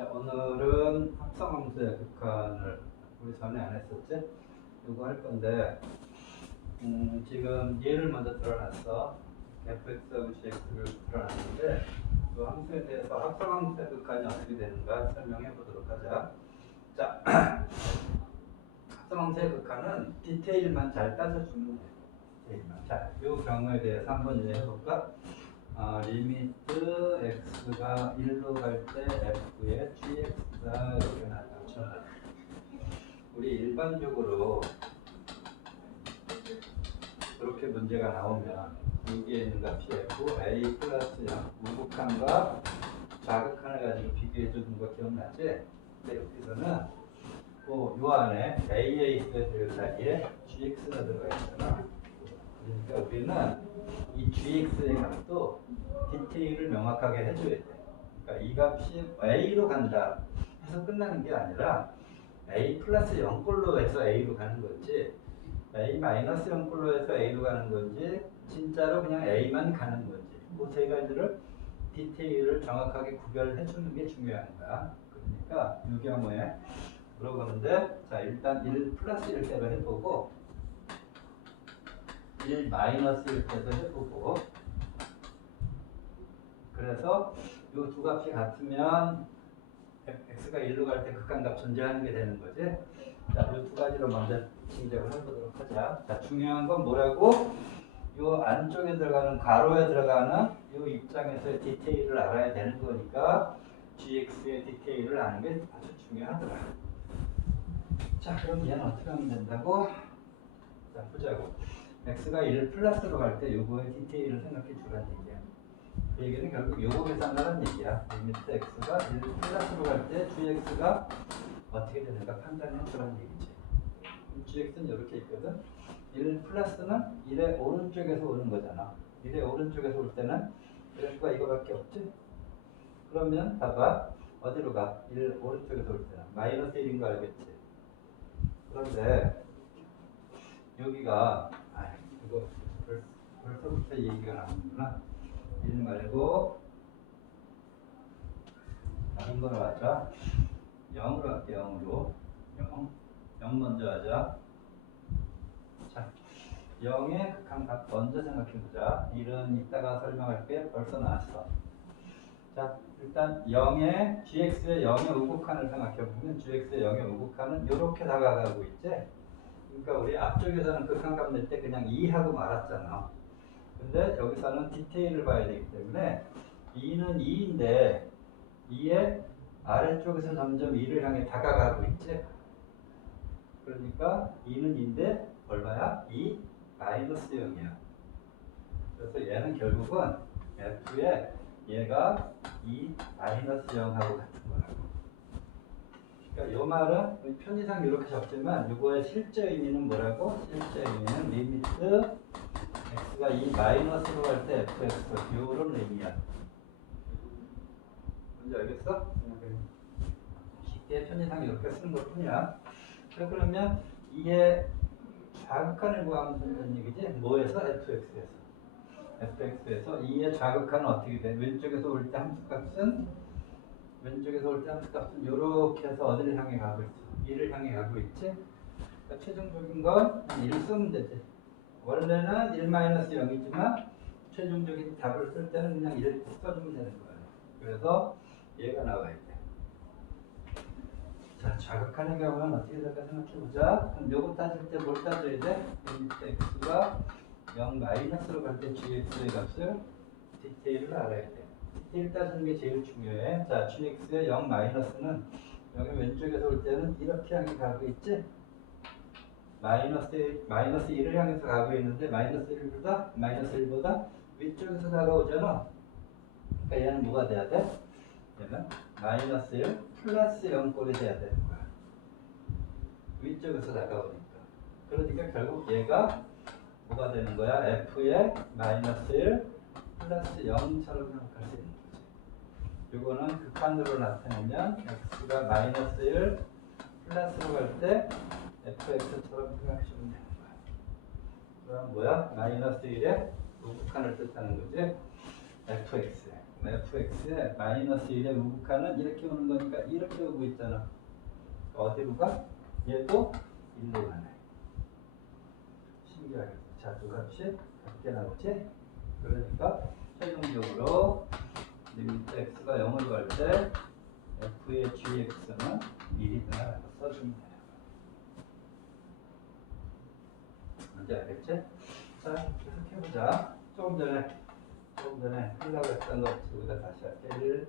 자, 오늘은 합성함수의 극한을 우리 전에 안 했었지? 이거 할 건데, 지금 얘를 먼저 드러났어. fx하고 gx를 드러났는데, 그 함수에 대해서 합성함수의 극한이 어떻게 되는가 설명해 보도록 하자. 자, 합성함수의 극한은 디테일만 잘 따져주면 돼. 디테일만. 자, 이 경우에 대해서 한번 이해해 볼까? 리미트 x가 1로 갈 때 f의 gx가 이렇게 나타나죠. 우리 일반적으로 그렇게 문제가 나오면 여기에 있는 값이 f, a 플러스 0, 우극한과 좌극한을 가지고 비교해 주는 거 기억나지? 근데 여기서는 요 안에 a에 있어야 될 사이에 gx가 들어가 있잖아. 그러니까 우리는 이 gx의 값도 디테일을 명확하게 해줘야 돼. 그러니까 이 값이 a로 간다 해서 끝나는 게 아니라 a 플러스 0꼴로 해서 a로 가는 건지 a 마이너스 0꼴로 해서 a로 가는 건지 진짜로 그냥 a만 가는 건지 그 세 가지를 디테일을 정확하게 구별해 주는 게 중요한 거야. 그러니까 이 경우에 물어보는데 자 일단 1 플러스 1 대로 해보고 1 마이너스 1 때도 해보고 그래서 이 두 값이 같으면 x가 1로 갈 때 극한값 존재하는 게 되는 거지. 자, 이 두 가지로 먼저 진정을 해보도록 하자. 자, 중요한 건 뭐라고? 이 안쪽에 들어가는 가로에 들어가는 이 입장에서의 디테일을 알아야 되는 거니까 gx의 디테일을 아는 게 아주 중요하더라. 자, 그럼 얘는 어떻게 하면 된다고? 자, 보자고. x가 1 플러스로 갈 때 요거의 디테일을 생각해 주라는 얘기야. 그 얘기는 결국 요거 계산하라는 얘기야. 리미트 x가 1 플러스로 갈 때 gx가 어떻게 되는가 판단해 주라는 얘기지. gx는 이렇게 있거든. 1 플러스는 1의 오른쪽에서 오는 거잖아. 1의 오른쪽에서 올 때는 그래프가 이거밖에 없지. 그러면 봐봐. 어디로 가? 1 오른쪽에서 올 때는 마이너스 1인 거 알겠지? 그런데 여기가 이거 벌써부터 얘기가 나오는구나. 1 말고 다른 거로 하자. 0으로 할게. 0으로 0 먼저 하자. 자, 0의 극한값 먼저 생각해보자. 1은 이따가 설명할게. 벌써 나왔어. 자, 일단 0의 gx의 0의 우극한을 생각해보면 gx의 0의 우극한은 이렇게 다가가고 있지. 그러니까 우리 앞쪽에서는 극한값 낼 때 그냥 2 하고 말았잖아. 근데 여기서는 디테일을 봐야 되기 때문에 2는 2인데 2의 아래쪽에서 점점 2를 향해 다가가고 있지. 그러니까 2는 2인데 얼마야? 2 마이너스 0이야. 그래서 얘는 결국은 f에 얘가 2 마이너스 0하고 같은 거라고. 그러니까 요 말은 편의상 이렇게 적지만 이거의 실제 의미는 뭐라고? 실제 의미는 리미트 x가 2 마이너스로 갈 때 fx 요런 의미야. 뭔지 알겠어? 쉽게 편의상 이렇게 쓰는 것 뿐이야. 자, 그러면 이게 좌극한을 구하면 된다는 얘기지? 뭐에서? fx에서. fx에서 2의 좌극한은 어떻게 돼? 왼쪽에서 올 때 함수값은 이렇게 해서 어디를 향해 가고 있어? 2를 향해 가고 있지? 그러니까 최종적인 건 1 쓰면 되지. 원래는 1-0이지만 최종적인 답을 쓸 때는 그냥 1 써주면 되는 거예요. 그래서 얘가 나와야 돼. 자, 좌극한의 경우는 어떻게 될까 생각해보자. 그럼 요거 따질 때 뭘 따져야 돼? 리미트 x가 0 마이너스로 갈 때 gx의 값을 디테일을 알아야 돼. 디테일 따지는 게 제일 중요해. 자, gx의 0 마이너스는 여기 왼쪽에서 올 때는 이렇게 향해 가고 있지? 마이너스 1을 향해서 가고 있는데 마이너스 1보다 위쪽에서 다가오잖아. 그러니까 얘는 뭐가 돼야 돼? 얘는 마이너스 1 플러스 0꼴이 돼야 되는 거야. 위쪽에서 다가오니까. 그러니까 결국 얘가 뭐가 되는 거야? f의 마이너스 1 플러스 0처럼 생각할 수 있는 거지. 요거는 극한으로 나타내면 x가 마이너스 1 플러스로 갈 때 fx처럼 생각하시면 되는 거야. 그럼 뭐야? 마이너스 1의 우극한을 뜻하는 거지. fx. fx에 마이너스 1의 우극한은 이렇게 오는 거니까 이렇게 오고 있잖아. 어디로 가? 얘도 1로 가네. 신기하게. 자, 두 값이 같게 나오지? 그러니까 최종적으로 리미트 x가 0을 갈 때 f의 gx는 1이다라고 써주면 돼요. 뭔지 알겠지? 자, 계속 해보자. 조금 전에 하려고 했던 거 여기다 다시 할게.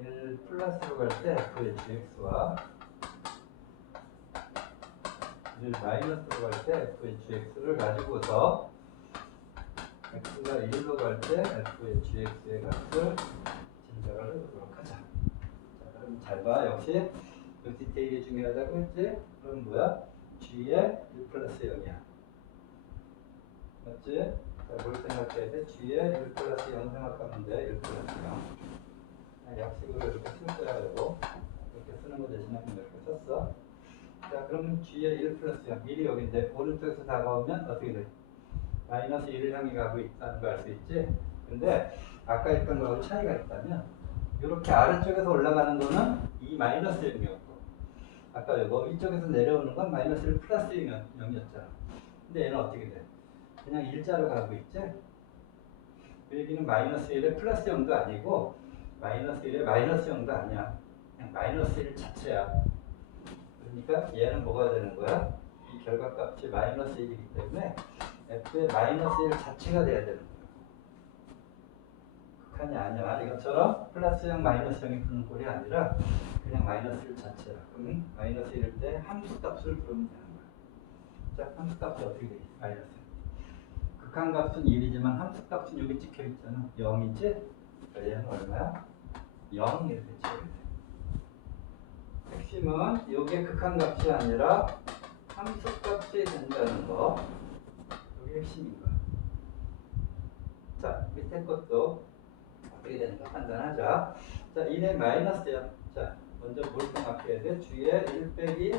1 플러스로 갈 때 f의 gx와 1 마이너스로 갈 때 f의 gx를 가지고서 x가 1로 갈 때 f의 gx의 값을 짐작을 해보도록 하자. 자, 그럼 잘 봐. 역시 이 디테일이 중요하다고 했지? 그럼 뭐야? g의 1 플러스 0이야. 맞지? 자, 뭘 생각해야 돼? g의 1 플러스 0 생각하면 돼. 1 플러스 0. 약식으로 이렇게 쓸 거야. 이거. 이렇게 쓰는 거 대신에 이렇게 썼어. 자, 그러면 g의 1 플러스 0. 1이 여기인데 오른쪽에서 다가오면 어떻게 돼? 마이너스 1을 향해 가고 있다는 거 알 수 있지? 근데 아까 했던 거하고 차이가 있다면 이렇게 아래쪽에서 올라가는 거는 이 마이너스 0이었고 아까 이거 이쪽에서 내려오는 건 마이너스 1 플러스 0이었잖아. 근데 얘는 어떻게 돼? 그냥 일자로 가고 있지? 그 얘기는 마이너스 1에 플러스 0도 아니고 마이너스 1에 마이너스 0도 아니야. 그냥 마이너스 1 자체야. 그러니까 얘는 뭐가 되는 거야? 이 결과값이 마이너스 1이기 때문에 f의 마이너스 1 자체가 돼야 되는 거야. 극한이 아니야. 이것처럼 플러스 0, 마이너스 0이 붙는 꼴이 아니라 그냥 마이너스 1 자체야. 그러면 마이너스 1일 때 함수값을 부르면 되는 거야. 자, 함수값이 어떻게 돼? 마이너스 1. 극한값은 1이지만 함수값은 여기 찍혀 있잖아. 0이지? 그러니까 얘는 얼마야? 0 이렇게 찍어야 돼. 핵심은 이게 극한값이 아니라 함수값이 된다는 거. 이게 핵심인 거야. 자, 밑에 것도 어떻게 되는가 판단하자. 자, 1의 마이너스야. 자, 먼저 뭘 생각해야 돼? g의 1 빼기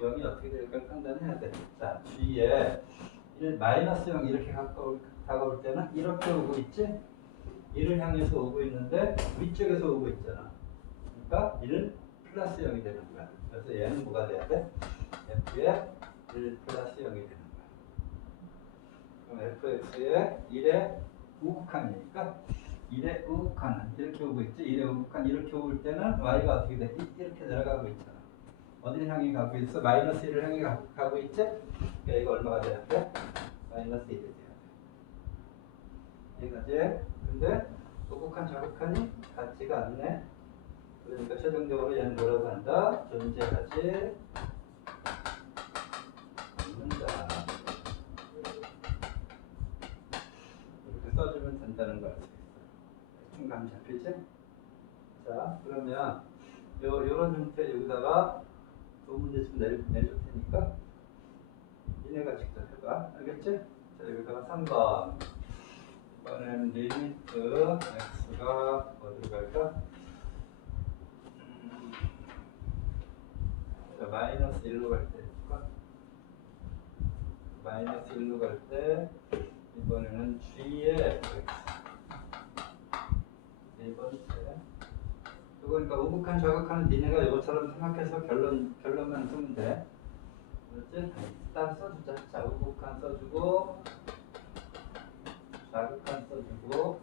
0이 어떻게 될까 판단해야 돼. 자, g의 1 마이너스 0 이렇게 다가올 때는 이렇게 오고 있지? 1을 향해서 오고 있는데 위쪽에서 오고 있잖아. 그러니까 1 플러스 0이 되는 거야. 그래서 얘는 뭐가 돼야 돼? f의 1 플러스 0이 되는 거야. 그럼 fx의 1의 우극한이니까 1의 우극한은 이렇게 오고 있지? 1의 우극한 이렇게 올 때는 y가 어떻게 돼? 이렇게 내려가고 있잖아. 어디를 향해 가고 있어? 마이너스 1을 향해 가고 있지? 그러니까 이거 얼마가 돼야 돼? 마이너스 1이 돼야 돼. 이해가지? 근데 우극한 좌극한이 같지가 않네. 그러니까 최종적으로 얘는 뭐라고 한다? 존재하지 않는다. 이렇게 써주면 된다는 걸 알 수 있어요. 대충 감 잡히지? 자, 그러면 요런 형태 여기다가 두 문제 좀 내줄 테니까 니네가 직접 해봐. 알겠지? 자, 여기다가 3번. 이번에는 리미트 x가 어디로 갈까? 자, 마이너스 1로 갈 때 해볼까? 마이너스 1로 갈 때 이번에는 g의 x. 네 번째. 그러니까 우극한 좌극한은 니네가 이것처럼 생각해서 결론만 쓰면 돼. 그렇지? 일단 써주자. 자, 우극한 써주고 좌극한 써주고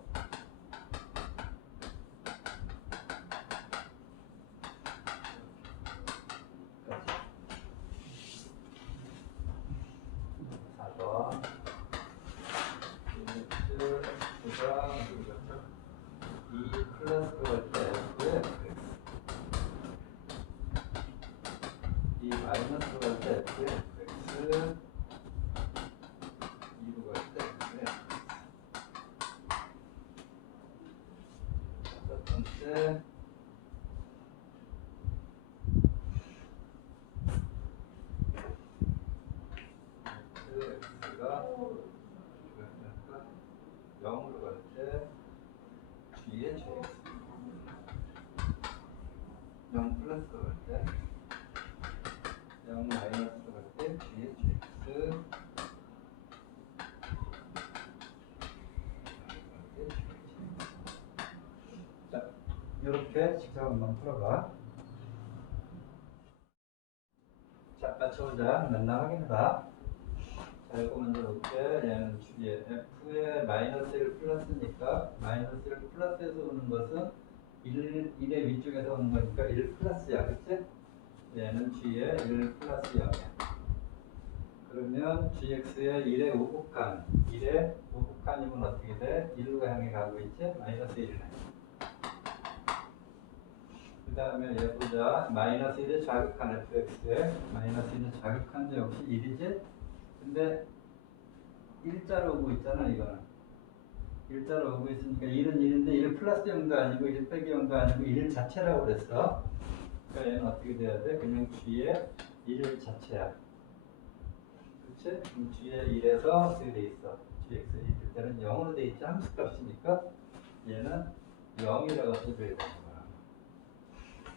그렇지. 4번 리미트 x가 2 플러스로 갈 때 f의 x 2 마이너스로 갈 때 f의 x 2로 갈 때 f의 x 첫 번째 x가 0으로 갈 때 g의 gx 0 플러스로 갈 때 0 마이너스로 갈 때 g의 gx 이렇게 직접 한번 풀어봐. 자, 맞춰보자. 맨날 확인해봐. 자, 이거 먼저 볼게. 얘는 주기에 F에 마이너스 1 플러스니까 마이너스 1 플러스에서 오는 것은 1의 위쪽에서 오는 거니까 1 플러스야. 그치? 얘는 G에 1 플러스 0이야. 그러면 GX의 1의 우극한 1의 우극한이면 어떻게 돼? 1로 향해 가고 있지? 마이너스 1이네. 그 다음에 얘 보자. 마이너스 1의 자극한 fx에 마이너스 1의 자극한도 역시 1이지? 근데 일자로 오고 있잖아. 이거는 일자로 오고 있으니까 1은 1인데 1 플러스 0도 아니고 1 빼기 0도 아니고 1 자체라고 그랬어. 그러니까 얘는 어떻게 돼야 돼? 그냥 G의 1 자체야. 그치? G의 1에서 어떻게 돼 있어? GX의 1일 때는 0으로 돼 있지. 함수값이니까 얘는 0이라고 써줘야 되는 거야.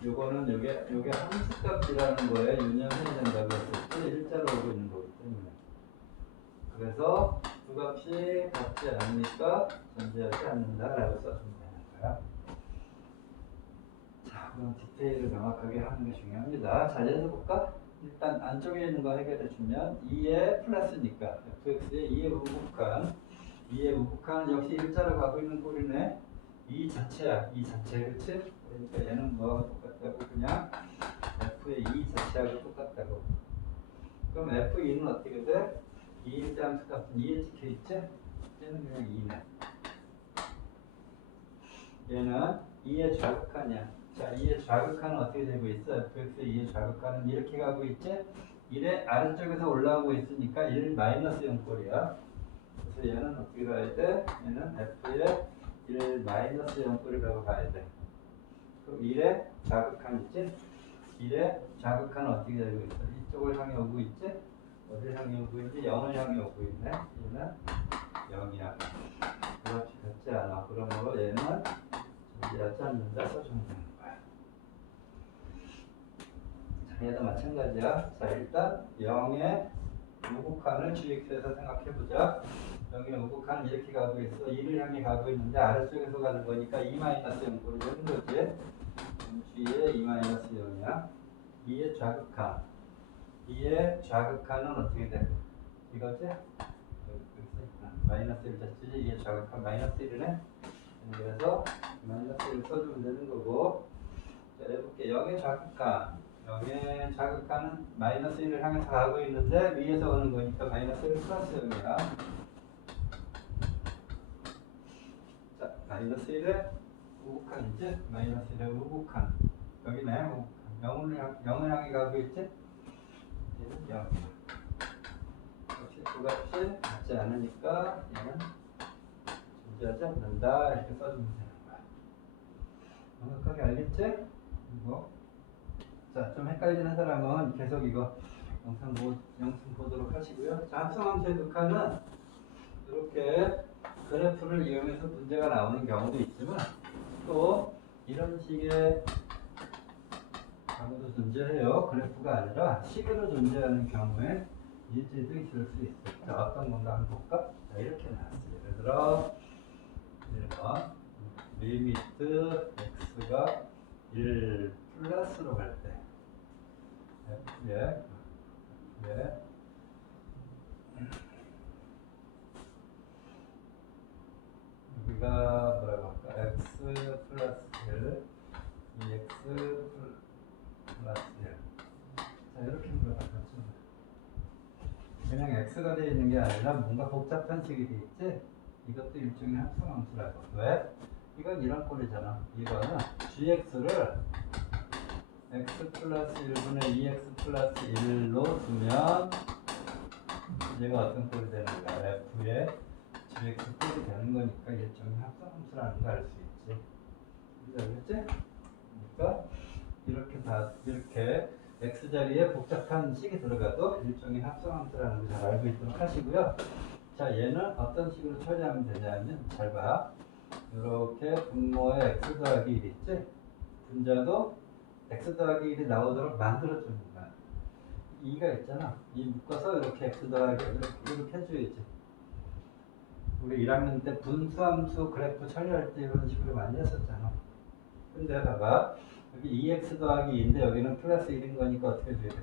요거는 요게 함수값이라는 거에 유념해야 된다고 했을 때 일자로 오고 있는 거기 때문에. 그래서 두 값이 같지 않으니까 존재하지 않는다라고 써주면 되는 거야. 자, 그럼 디테일을 명확하게 하는 게 중요합니다. 자, 예를 볼까? 일단 안쪽에 있는 거 해결해 주면 2의 플러스니까 fx의 2의 우극한 2의 우극한 역시 일자로 가고 있는 꼴이네. 2 자체야. 2 자체. 그치? 그러니까 얘는 뭐하고 똑같다고? 그냥 f의 2 자체하고 똑같다고. 그럼 f2는 어떻게 돼? 2일자 함수 값은 2에 찍혀있지? 얘는 그냥 2네. 얘는 2의 좌극한이야. 자, 2의 좌극한은 어떻게 되고 있어? fx의 2의 좌극한은 이렇게 가고 있지? 1의 아래쪽에서 올라오고 있으니까 1 마이너스 0꼴이야. 그래서 얘는 어떻게 가야 돼? 얘는 f의 1 마이너스 0꼴이라고 가야 돼. 그럼 1의 좌극한 있지? 1의 좌극한은 어떻게 되고 있어? 이쪽을 향해 오고 있지? 어디를 향해 오고 있지? 0을 향해 오고 있네. 얘는 0이야. 그렇지, 같지 않아. 그러므로 얘는 존재하지 않는다 써주면 되는 거야. 자, 얘도 마찬가지야. 자, 일단 0의 우극한을 GX에서 생각해보자. 0의 우극한은 이렇게 가고 있어. 2를 향해 가고 있는데 아래쪽에서 가는 거니까 2-0꼴이 되는 거지. G의 2-0이야. 2의 좌극한. 2의 좌극한은 어떻게 돼? 이거지? 마이너스 1 자체지. 2의 좌극한 마이너스 1이네. 그래서 마이너스 1 써주면 되는 거고. 자, 해볼게. 0의 좌극한. 0의 좌극한은 마이너스 1을 향해서 가고 있는데 위에서 오는 거니까 마이너스 1 플러스 0이야. 자, 마이너스 1의 우극한이지? 마이너스 1의 우극한. 여기네. 0을 향해 가고 있지? 얘는 0이야. 역시 두 값이 같지 않으니까 얘는 존재하지 않는다. 이렇게 써주면 되는 거야. 명확하게 알겠지? 이거. 자, 좀 헷갈리는 사람은 계속 이거 영상 보도록 하시고요. 자, 합성함수의 극한은 이렇게 그래프를 이용해서 문제가 나오는 경우도 있지만 또 이런 식의 경우도 존재해요. 그래프가 아니라 식으로 존재하는 경우에 일지도 있을 수 있어요. 자, 어떤 건가 한번 볼까? 자, 이렇게 나왔어요. 예를 들어 1번 리미트 x가 1 플러스로 갈 때 여기가 뭐라고 할까? x 플러스 1 2x 플러스 1. 자, 이렇게 물어봤죠. 그냥 x가 되어 있는 게 아니라 뭔가 복잡한 식이 되어 있지? 이것도 일종의 합성함수라고. 왜? 이건 이런 꼴이잖아. 이거는 gx를 x 플러스 1분의 2x 플러스 1로 두면 얘가 어떤 꼴이 되는 거야? f의 gx 꼴이 되는 거니까 일종의 합성함수라는 거 알 수 있지. 알겠지? 그러니까 이렇게 x 자리에 복잡한 식이 들어가도 일종의 합성함수라는 걸 잘 알고 있도록 하시고요. 자, 얘는 어떤 식으로 처리하면 되냐면 잘 봐. 이렇게 분모에 x 더하기 1 있지? 분자도 x 더하기 1이 나오도록 만들어주는 거야. 2가 있잖아. 이 묶어서 이렇게 x 더하기 이렇게 해줘야지. 우리 1학년 때 분수함수 그래프 처리할 때 이런 식으로 많이 했었잖아. 근데 봐봐. 여기 2x 더하기 2인데 여기는 플러스 1인 거니까 어떻게 해줘야 돼?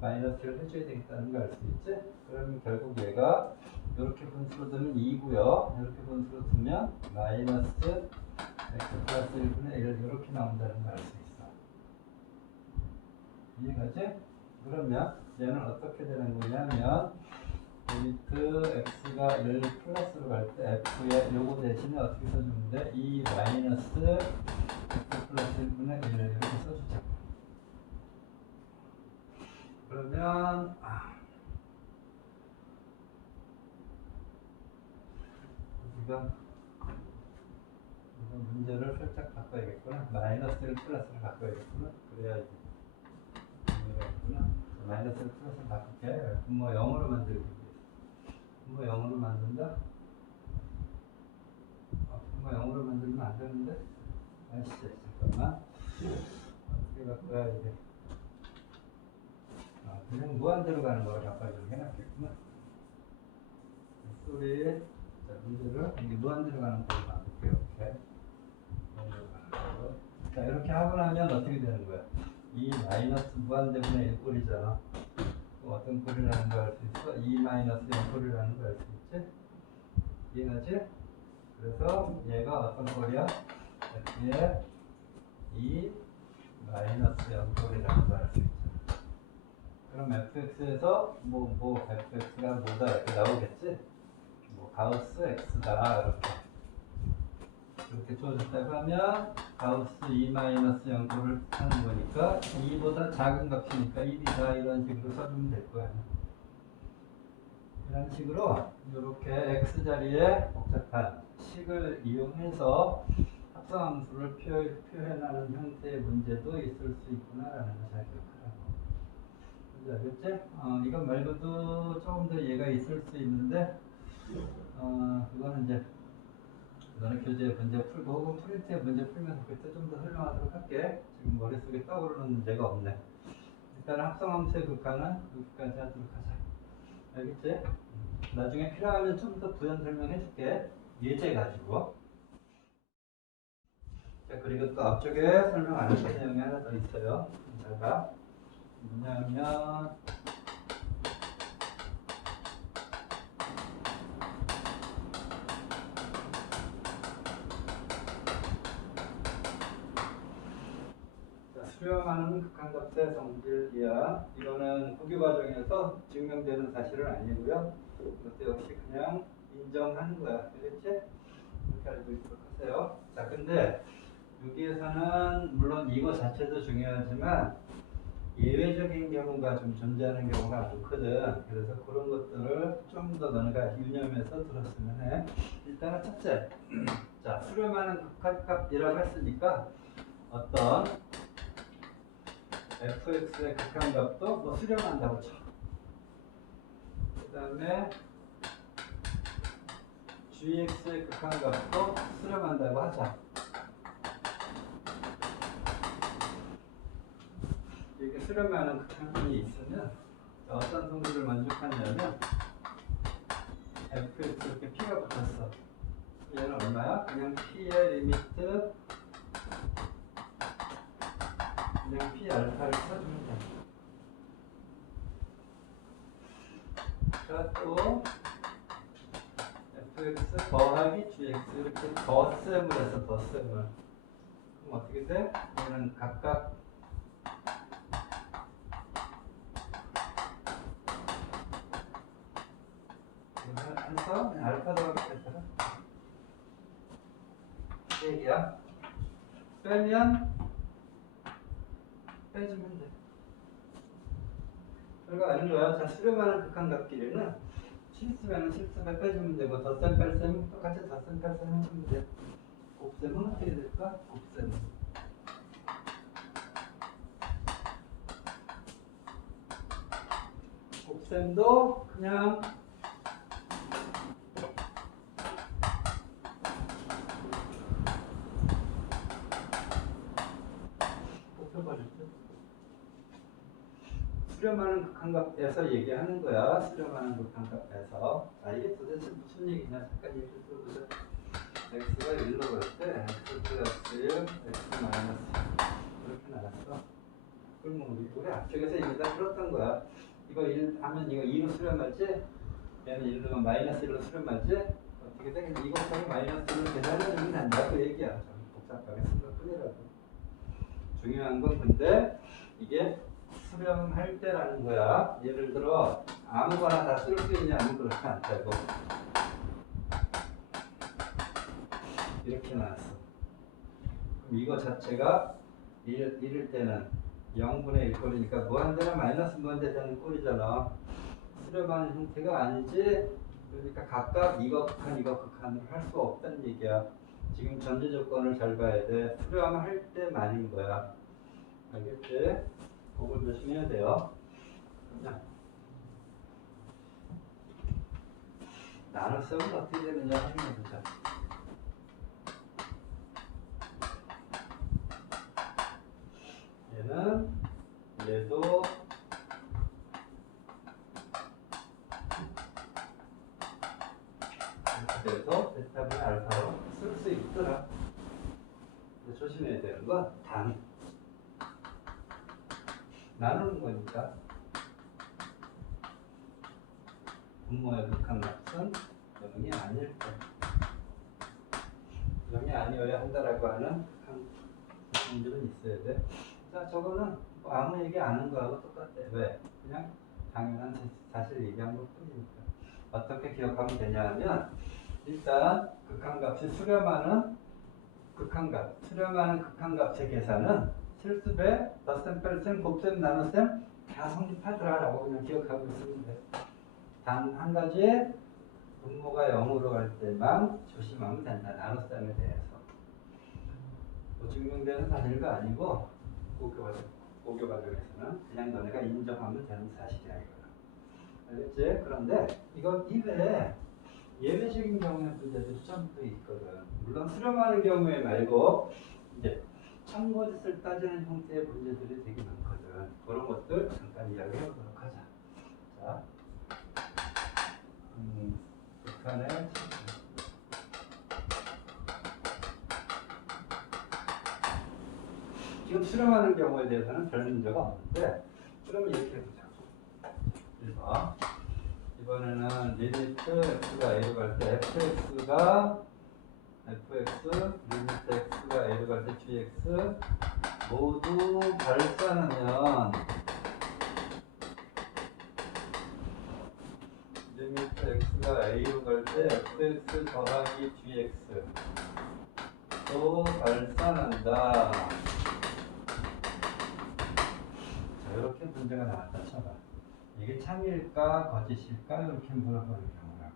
마이너스를 해줘야 되겠다는 걸 알 수 있지? 그러면 결국 얘가 이렇게 분수로 두면 2고요. 이렇게 분수로 두면 마이너스 x 플러스 1분의 1 이렇게 나온다는 걸 알 수 있어. 이해가지? 그러면 얘는 어떻게 되는 거냐면 리미트 x가 1 플러스로 갈 때 f의 요거 대신에 어떻게 써주면 돼? 2 마이너스 x 플러스 1분의 1 이렇게 써주자. 그러면 우리가 문제를 살짝 바꿔야겠구나. 마이너스를 플러스로 바꿔야겠구나. 그래야지 의미가 있구나. 마이너스를 플러스로 바꿀게. 분모 0으로 만들기 위해서. 분모 0으로 만든다? 분모 0으로 만들면 안 되는데? 아이씨, 잠깐만. 어떻게 바꿔야 돼? 그냥 무한대로 가는 거를 바꿔주는 게 낫겠구나. 소리. 자, 문제를 이게 무한대로 가는 거로 바꿀게요. 이렇게. 무한대로 가는 거. 자, 이렇게 하고 나면 어떻게 되는 거야? 이 마이너스 무한대분의 1 꼴이잖아. 어떤 꼴이라는 걸 알 수 있어? 2 마이너스 0 꼴이라는 걸 알 수 있지? 이해가지? 그래서 얘가 어떤 꼴이야? F에 2 마이너스 0 꼴이라는 걸 알 수 있지. 그럼 fx에서 fx가 뭐다 이렇게 나오겠지? 가우스 x다 이렇게 주어졌다고 하면 가우스 2-0를 하는 거니까 2보다 작은 값이니까 1이다 이런 식으로 써주면 될 거야. 이런 식으로 이렇게 x자리에 복잡한 식을 이용해서 합성함수를 표현하는 형태의 문제도 있을 수 있구나라는 걸 잘 기억하라고. 알겠지? 이것 말고도 조금 더 얘가 있을 수 있는데 그거는 이제 이거는 교재 문제 풀고 혹은 프린트에 문제 풀면서 그때 좀 더 설명하도록 할게. 지금 머릿속에 떠오르는 문제가 없네. 일단 합성함수의 극한은 여기까지 하도록 하자. 알겠지? 나중에 필요하면 좀 더 부연 설명해 줄게. 예제 가지고. 자, 그리고 또 앞쪽에 설명 안 했던 내용이 하나 더 있어요. 잘 봐. 뭐냐면 수렴하는 극한값의 성질 이하. 이거는 국유 과정에서 증명되는 사실은 아니고요. 이것도 역시 그냥 인정하는 거야. 그렇지? 이렇게 알고 있도록 하세요. 자, 근데 여기에서는 물론 이거 자체도 중요하지만 예외적인 경우가 좀 존재하는 경우가 많거든. 그래서 그런 것들을 좀 더 너네가 유념해서 들었으면 해. 일단은 첫째, 자, 수렴하는 극한값이라고 했으니까 어떤 fx의 극한값도 수렴한다고 쳐. 그 다음에 gx의 극한값도 수렴한다고 하자. 이렇게 수렴하는 극한값이 있으면 어떤 성질을 만족하냐면 fx 이렇게 p가 붙었어. 얘는 얼마야? 그냥 p의 리미트 그냥 p 알파를 써주면 돼. 자, 또 fx 더하기 gx 이렇게 덧셈을 해서 덧셈을. 그럼 어떻게 돼? 얘는 각각 해서 알파 더하기 베타가 얘기야. 빼면 빼주면 돼. 별거 아닌 거야. 자, 수렴하는 극한값끼리는 실수면은 실수만 빼주면 되고 덧셈 뺄셈 똑같이 덧셈 뺄셈 해주면 돼. 곱셈은 어떻게 될까? 곱셈은 곱셈도 그냥 곱해버렸죠. 수렴하는 극한값에서 얘기하는 거야. 수렴하는 극한값에서. 자, 이게 도대체 무슨 얘기냐? 잠깐 얘기를 들어보자. x가 1로 갈 때 x 플러스 1, x 마이너스 그쪽에서 이미 다 풀었던 거야. 이거 1 하면 이거 2로 수렴하지? 얘는 1로 마이너스 1로 수렴하지? 어떻게 되겠니? 이거 곱하기 마이너스 1로 계산해주면 된다. 그 얘기야. 좀 복잡하게 쓴 것 뿐이라고. 중요한 건 근데 이게 수렴할 때라는 거야. 예를 들어 아무거나 다 쓸 수 있냐면 그렇지 않다고. 이렇게 나왔어. 그럼 이거 자체가 1일 때는 0분의 1 꼴이니까 무한대나 마이너스 무한대 되는 꼴이잖아. 수렴하는 형태가 아니지. 그러니까 각각 이거 극한 이거 극한으로 할 수 없다는 얘기야. 지금 전제 조건을 잘 봐야 돼. 수렴할 때만인 거야. 알겠지? 그걸 조심해야 돼요. 그냥 나눗셈은 어떻게 되느냐 확인해보자. 얘는 얘도 그래서 베타분의 알파로 쓸 수 있더라. 근데 조심해야 되는 건 단 나누는 거니까 분모의 극한값은 0이 아닐 때 0이 아니어야 한다라고 하는 부분들은 있어야 돼. 자, 저거는 뭐 아무 얘기 안 한 거하고 똑같아. 왜? 그냥 당연한 사실 얘기한 것 뿐이니까. 어떻게 기억하면 되냐 하면 일단 극한값이 수렴하는 극한값, 수렴하는 극한값의 계산은 실수배, 덧셈, 뺄셈, 곱셈, 나눗셈 다 성립하더라라고 그냥 기억하고 있으면 돼. 단 한 가지의 분모가 0으로 갈 때만 조심하면 된다. 나눗셈에 대해서. 뭐 증명되는 사실가 아니고 고교 과정에서는 그냥 너네가 인정하면 되는 사실이야 이거는. 알겠지? 그런데 이건 이외에 예외적인 경우의 문제들이 좀 더 있거든. 물론 수렴하는 경우에 말고 이제 참고짓을 따지는 형태의 문제들이 되게 많거든. 그런 것들 잠깐 이야기해 보도록 하자. 자, 북한의 지금 수렴하는 경우에 대해서는 별 문제가 없는데 그러면 이렇게 해보자. 1번 이번에는 리미트 x가 a로 갈 때 fx가 fx 리미트 x가 a로 갈 때 gx 모두 발산하면 리미트 x가 a로 갈 때 fx 더하기 gx 또 발산한다. 자, 이렇게 문제가 나왔다 쳐봐. 이게 참일까 거짓일까 이렇게 물어보는 경우라고.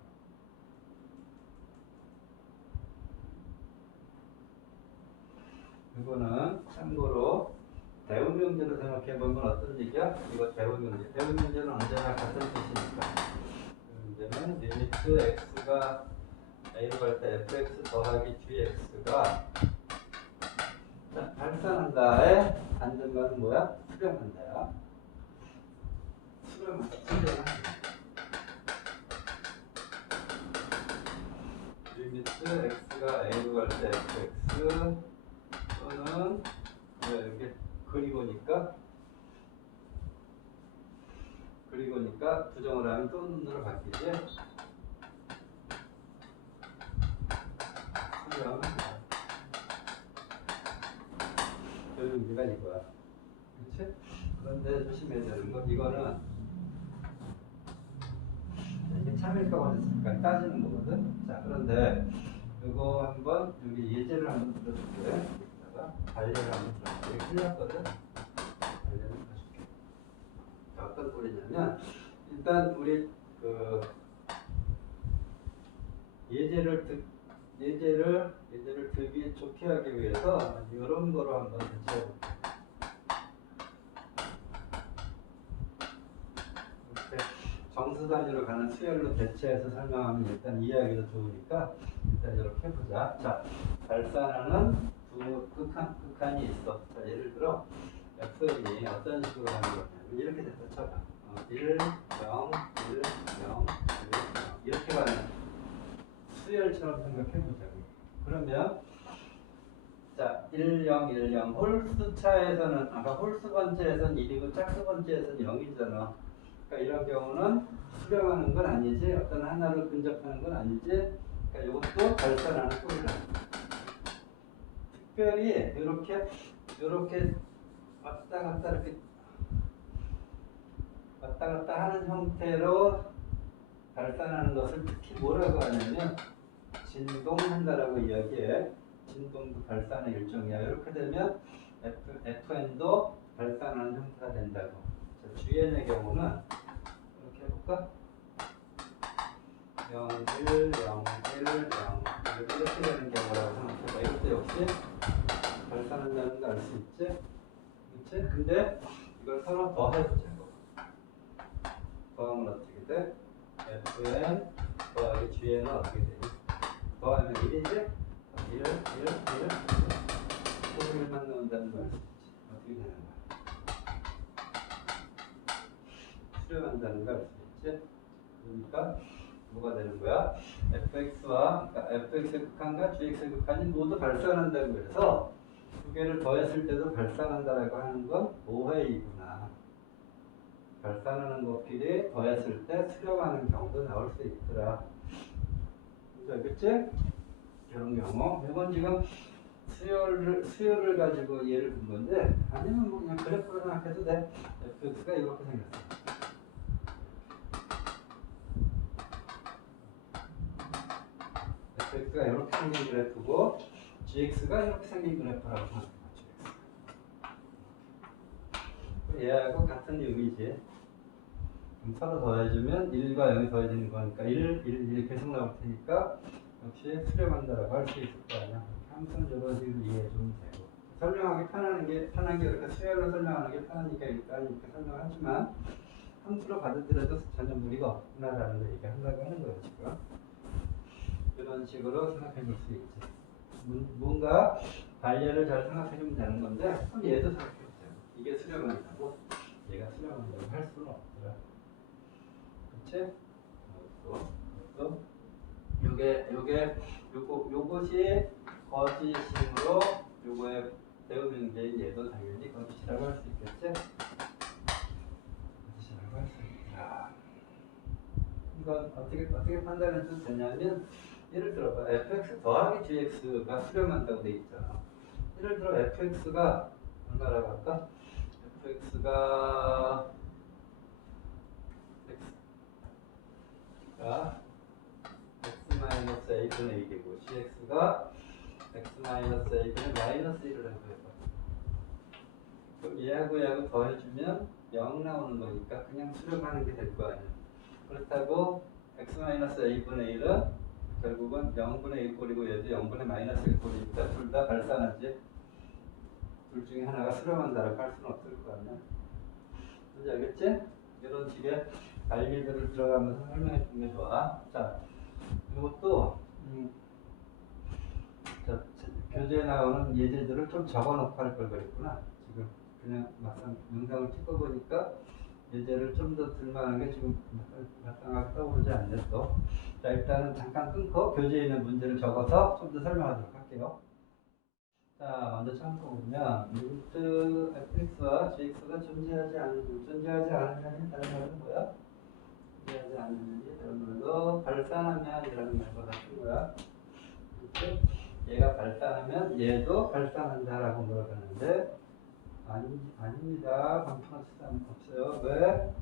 이거는 참고로 대운명제로 생각해보면 어떤 얘기야? 이거 대운명제. 대운명제는 언제나 같은 뜻이니까. 대운명제는 리미트 x가 a로 갈 때 fx 더하기 gx가 발산한다의 반대말은 뭐야? 수렴한다야. 수렴한다. 리미트 x가 a로 갈 때 fx 또는 이렇게 그리고니까 부정을 하면 또 눈으로 바뀌지. 수렴한다. 별 문제가 이거야. 그렇지? 그런데 조심해야 되는 건 이거는 이게 참일까 거짓일까 따지는 거거든. 자, 그런데 이거 한번 여기 예제를 한번 들어줄게. 여기다가 관례를 한번 들어줄게. 틀렸거든. 관례를 들어줄게. 어떤 꼴이냐면 일단 우리 그 예제를 듣기 좋게 하기 위해서 이런 거로 한번 대체해볼게. 이렇게 정수 단위로 가는 수열로 대체해서 설명하면 일단 이해하기도 좋으니까 일단 이렇게 해보자. 자, 발산하는 두 극한이 있어. 자, 예를 들어 fn이 어떤 식으로 하는 거냐면 이렇게 됐다 쳐봐. 1, 0, 1, 0, 1, 0 이렇게 가는 수열처럼 생각해보자고. 그러면 자, 1, 0, 1, 0. 홀수 차에서는, 아까 홀수 번째에서는 1이고 짝수 번째에서는 0이잖아. 그러니까 이런 경우는 수렴하는 건 아니지, 어떤 하나를 근접하는 건 아니지. 그러니까 이것도 발산하는 꼴이다. 특별히 이렇게 왔다 갔다 이렇게 왔다 갔다 하는 형태로 발산하는 것을 특히 뭐라고 하냐면 진동한다라고 이야기해. 진동도 발산의 일종이야. 이렇게 되면 FN도 발산하는 형태가 된다고. 자, GN의 경우는 이렇게 해볼까? 0, 1, 0, 1, 0 이렇게 되는 경우라고 생각해봐. 이것도 역시 발산한다는 거 알 수 있지? 그치? 근데 이걸 서로 더해보자고. 더하면 어떻게 돼? FN 더하기 GN은 어떻게 되니? 더하면 1이지? 1, 1만 나온다는 거 알 수 있지? 어떻게 되는 거야? 수렴한다는 거 알 수 있지? 그러니까 뭐가 되는 거야? fx와 그러니까 fx의 극한과 gx의 극한이 모두 발산한다고 해서 두 개를 더했을 때도 발산한다라고 하는 건 오해이구나. 발산하는 것끼리 더했을 때 수렴하는 경우도 나올 수 있더라. 알겠지? 이런 경우. 이건 지금 수열을 가지고 예를 든 건데, 아니면 뭐 그냥 그래프로 생각해도 돼. fx가 이렇게 생겼어. fx가 이렇게 생긴 그래프고 gx가 이렇게 생긴 그래프라고 생각해봐. 얘하고 같은 의미지. 서로 더해주면 1과 0이 더해지는 거니까 1 계속 나올 테니까 역시 수렴한다라고 할 수 있을 거 아니야. 항상 저런 식으로 이해해주면 되고. 설명하기 편한 게 이렇게 수열로 설명하는 게 편하니까 일단 이렇게 설명하지만 함수로 받아들여도 전혀 무리가 없구나라는 걸 얘기한다고 하는 거예요, 지금. 이런 식으로 생각해 볼 수 있지. 뭔가 발열을 잘 생각해 주면 되는 건데, 그럼 얘도 생각해 보세요. 이게 수렴한다고, 얘가 수렴한다고 할 수는 없더라. 그치? 요것이 거짓이므로 요거의 대우명제인 얘도 당연히 거짓이라고 할 수 있겠지? 거짓이라고 할 수 있다. 이건 어떻게 판단해도 되냐면, 예를 들어봐, fx 더하기 gx가 수렴한다고 돼 있잖아. 예를 들어 fx가 얼마라고 할까? fx가 x-a분의 1이고 gx가 x-a분의 마이너스 1을 해봐. 그럼 얘하고 더해주면 0 나오는 거니까 그냥 수렴하는 게 될 거 아니야. 그렇다고 x-a분의 1은 결국은 0분의 1꼴이고 얘도 0분의 마이너스 1꼴이니까 둘 다 발산하지. 둘 중에 하나가 수렴한다라고 할 수는 없을 거 아니야. 뭔지 알겠지? 이런 식의 관리들을 들어가면서 설명해 주는 게 좋아. 자, 이것도 교재에 나오는 예제들을 좀 적어놓고 할 걸 그랬구나. 지금 그냥 막상 영상을 찍어 보니까 예제를 좀 더 들만한 게 지금 마땅하게 떠오르지 않네 또. 자, 일단은 잠깐 끊고 교재에 있는 문제를 적어서 좀 더 설명하도록 할게요. 자, 먼저 참고 보면 루트 fx와 gx가 존재하지 않으면 다른 말은 뭐야? 존재하지 않으면 다른 말로 발산하면이라는 말과 같은 거야. 그렇지? 얘가 발산하면 얘도 발산한다라고 뭐라고 하는데 아닙니다. 방편할 수 없어요. 왜?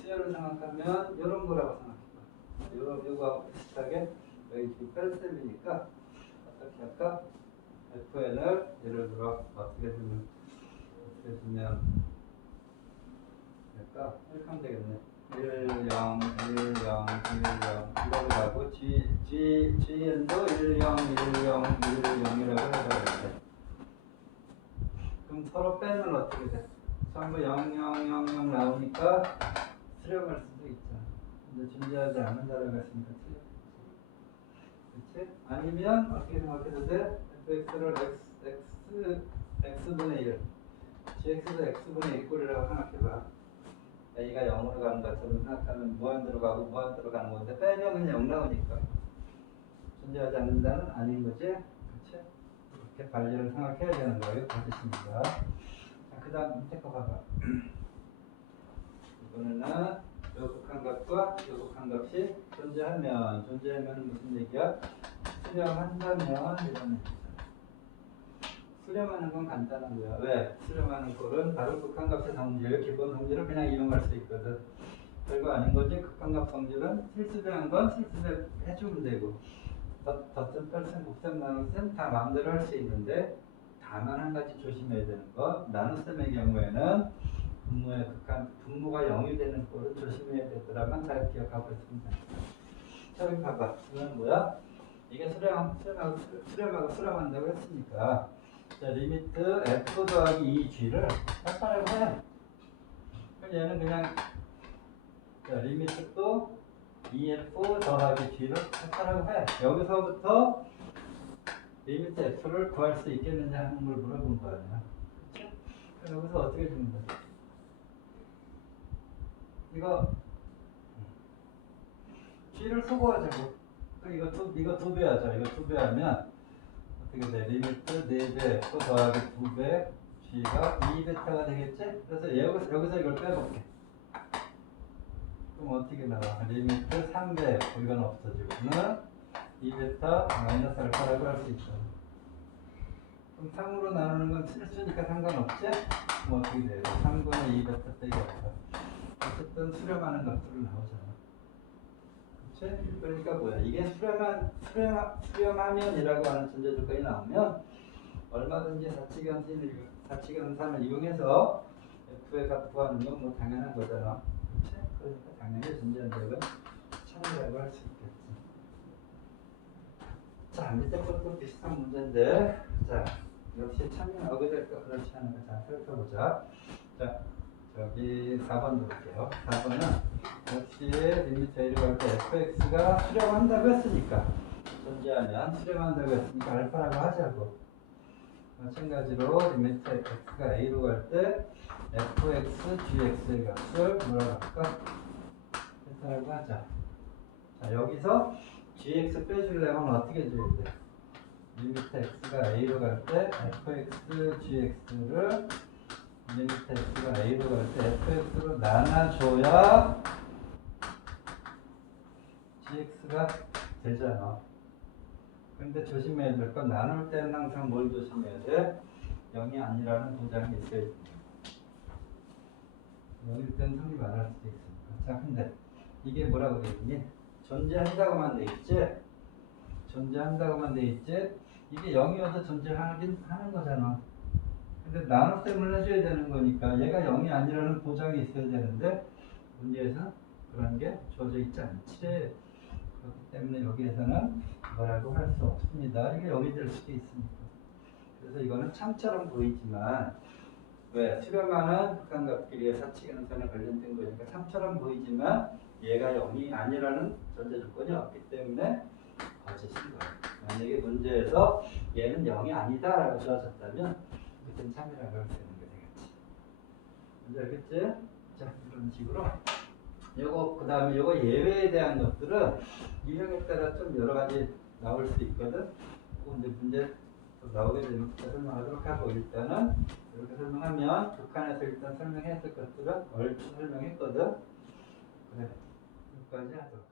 수열을 생각하면 이런 거라고 생각해봐. 요거하고 비슷하게 여기 지금 뺄셈이니까 어떻게 할까? FN을 예를 들어 어떻게 주면 될까? 이렇게 하면 되겠네. 1, 0, 1, 0, 1, 0 이거로 가고 GN도 1, 0, 1, 0, 1, 0이라고 해봐. 이렇게. 그럼 서로 빼면 어떻게 돼? 전부 0, 0, 0, 0 나오니까 수렴할 수도 있잖아. 근데 존재하지 않는다라고 했으니까 수렴. 그치? 아니면 어떻게 생각해도 돼? fx를 x분의 1 gx도 x분의 1꼴이라고 생각해봐. a가 0으로 가는 것처럼 생각하면 무한대로 가고 무한대로 가는 건데 빼면 그냥 0 나오니까 존재하지 않는다는 아닌 거지? 그치? 이렇게 관리를 생각해야 되는 거예요. 거짓입니다. 그 다음 밑에 거 봐봐. 이번에는 요 극한값과 요 극한값이 존재하면 무슨 얘기야? 수렴한다면 이런 얘기죠. 수렴하는 건 간단한 거야. 왜? 수렴하는 꼴은 바로 극한값의 성질, 기본 성질을 그냥 이용할 수 있거든. 별거 아닌 거지. 극한값 성질은 실수배한 건 실수배 해주면 되고 덧셈, 뺄셈, 곱셈, 나눗셈 다 마음대로 할 수 있는데 다만 한 가지 조심해야 되는 거, 나눗셈의 경우에는 분모가 0이 되는 꼴은 조심해야 되더라만 잘 기억하고 있습니다. 자, 여기 봐봐. 이건 뭐야? 이게 수렴한다고 했으니까 자, 리미트 f 더하기 2g를 헷갈려고 해. 그럼 얘는 그냥 자, 리미트 또 2f 더하기 g를 헷갈려고 해. 여기서부터 리미트 f를 구할 수 있겠느냐 하는 걸 물어본 거 아니야. 그럼 여기서 어떻게 주면 돼? 이거 g를 수고하자고. 이거 두 배 하자. 이거 두 배 하면 어떻게 돼? 리미트 4배 f 더하기 2배 g가 2베타가 되겠지? 그래서 여기서 이걸 빼볼게. 그럼 어떻게 나와? 리미트 3배 이건 없어지고는 2베타 마이너스 알파라고 할 수 있어. 그럼 3으로 나누는 건 실수니까 상관없지? 그럼 어떻게 돼요? 3분의 2베타 빼기 알파. 어쨌든 수렴하는 값들은 나오잖아. 그치? 그러니까 뭐야? 이게 수렴하면이라고 하는 전제 조건이 나오면 얼마든지 사칙연산을 이용해서 f의 값 구하는 건 뭐 당연한 거잖아. 그치? 그러니까 당연히 전제한적은 참이라고 할 수 있겠지. 자, 밑에 것도 비슷한 문제인데, 자, 역시 참이 나오게 될까 그렇지 않을까 자 살펴보자. 자, 여기 4번 볼게요. 4번은 역시 리미트 A를 갈 때 fx가 수렴한다고 했으니까 존재하면 수렴한다고 했으니까 알파라고 하자고. 마찬가지로 리미트 x가 A로 갈 때 fx, gx의 값을 뭐라고 할까? 베타라고 하자. 자, 여기서 gx 빼주려면 어떻게 줘야 돼? 리미트 x가 A로 갈 때 fx, gx를 리미트 x가 A로 갈 때 fx로 나눠줘야 gx가 되잖아. 근데 조심해야 될 건 나눌 때는 항상 뭘 조심해야 돼? 0이 아니라는 보장이 있어야 돼. 0일 때는 성립 안 할 수도 있으니까. 자, 근데 이게 뭐라고 돼 있니? 존재한다고만 돼 있지? 존재한다고만 돼 있지? 이게 0이어서 존재하긴 하는 거잖아. 근데 나눗셈을 해줘야 되는 거니까 얘가 0이 아니라는 보장이 있어야 되는데 문제에서 그런 게 주어져 있지 않지. 그렇기 때문에 여기에서는 뭐라고 할 수 없습니다. 이게 0이 될 수도 있으니까. 그래서 이거는 참처럼 보이지만 왜? 수렴하는 극한값끼리의 사칙연산에 관련된 거니까 참처럼 보이지만 얘가 0이 아니라는 전제 조건이 없기 때문에 거짓인 거예요. 만약에 문제에서 얘는 0이 아니다라고 주어졌다면 그땐 참이라고 할 수 있는 게 되겠지. 뭔지 알겠지? 자, 이런 식으로 요거 그 다음에 요거 예외에 대한 것들은 유형에 따라 좀 여러 가지 나올 수 있거든. 근데 문제 나오게 되면 설명하도록 하고 일단은 이렇게 설명하면 북한에서 일단 설명했을 것들은 얼추 설명했거든. 그래, 여기까지 하도록.